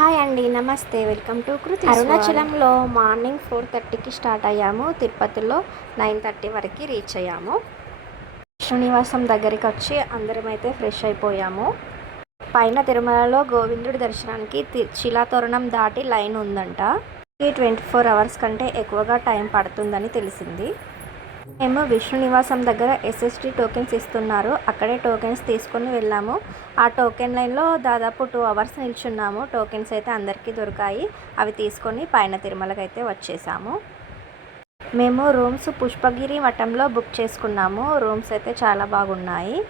Hi అండి, నమస్తే. Welcome to కృతి. అరుణాచలంలో మార్నింగ్ 4:30కి స్టార్ట్ అయ్యాము. తిరుపతిలో 9:30 వరకు రీచ్ అయ్యాము. శ్రీనివాసం దగ్గరికి వచ్చి అందరమైతే ఫ్రెష్ అయిపోయాము. పైన తిరుమలలో గోవిందుడి దర్శనానికి శిలాతోరణం దాటి లైన్ ఉందంట. ఈ 24 అవర్స్ కంటే ఎక్కువగా టైం పడుతుందని తెలిసింది. మేము విష్ణు నివాసం దగ్గర ఎస్ఎస్టీ టోకెన్స్ ఇస్తున్నారు. అక్కడే టోకెన్స్ తీసుకొని వెళ్ళాము. ఆ టోకెన్ లైన్లో దాదాపు 2 అవర్స్ నిల్చున్నాము. టోకెన్స్ అయితే అందరికీ దొరికాయి. అవి తీసుకొని పైన తిరుమలకి అయితే వచ్చేసాము. మేము రూమ్స్ పుష్పగిరి మఠంలో బుక్ చేసుకున్నాము. రూమ్స్ అయితే చాలా బాగున్నాయి.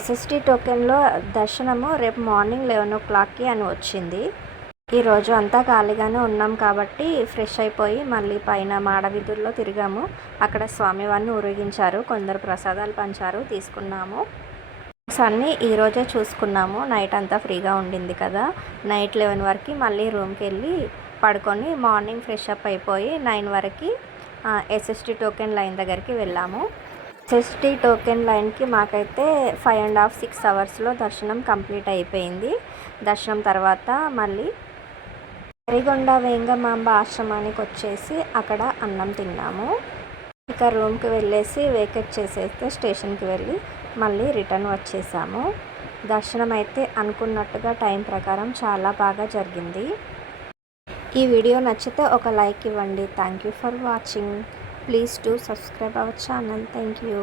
ఎస్ఎస్టీ టోకెన్లో దర్శనము రేపు మార్నింగ్ 11 అని వచ్చింది. ఈరోజు అంతా ఖాళీగానే ఉన్నాం కాబట్టి ఫ్రెష్ అయిపోయి మళ్ళీ పైన మాడవీధుల్లో తిరిగాము. అక్కడ స్వామివారిని ఊరేగించారు. కొందరు ప్రసాదాలు పంచారు, తీసుకున్నాము. అన్నీ ఈరోజే చూసుకున్నాము. నైట్ అంతా ఫ్రీగా ఉండింది కదా. నైట్ 11 వరకు మళ్ళీ రూమ్కి వెళ్ళి పడుకొని మార్నింగ్ ఫ్రెష్ అప్ అయిపోయి 9 వరకు ఎస్ఎస్టీ టోకెన్ లైన్ దగ్గరికి వెళ్ళాము. ఎస్ఎస్టీ టోకెన్ లైన్కి మాకైతే 5.5 6 అవర్స్లో దర్శనం కంప్లీట్ అయిపోయింది. దర్శనం తర్వాత మళ్ళీ హరిగొండ వేంగమాంబ ఆశ్రమానికి వచ్చేసి అక్కడ అన్నం తిన్నాము. ఇక రూమ్కి వెళ్ళేసి వేకెట్ చేసేస్తే స్టేషన్కి వెళ్ళి మళ్ళీ రిటర్న్ వచ్చేసాము. దర్శనం అయితే అనుకున్నట్టుగా టైం ప్రకారం చాలా బాగా జరిగింది. ఈ వీడియో నచ్చితే ఒక లైక్ ఇవ్వండి. Thank you for watching. Please do subscribe our channel. Thank you.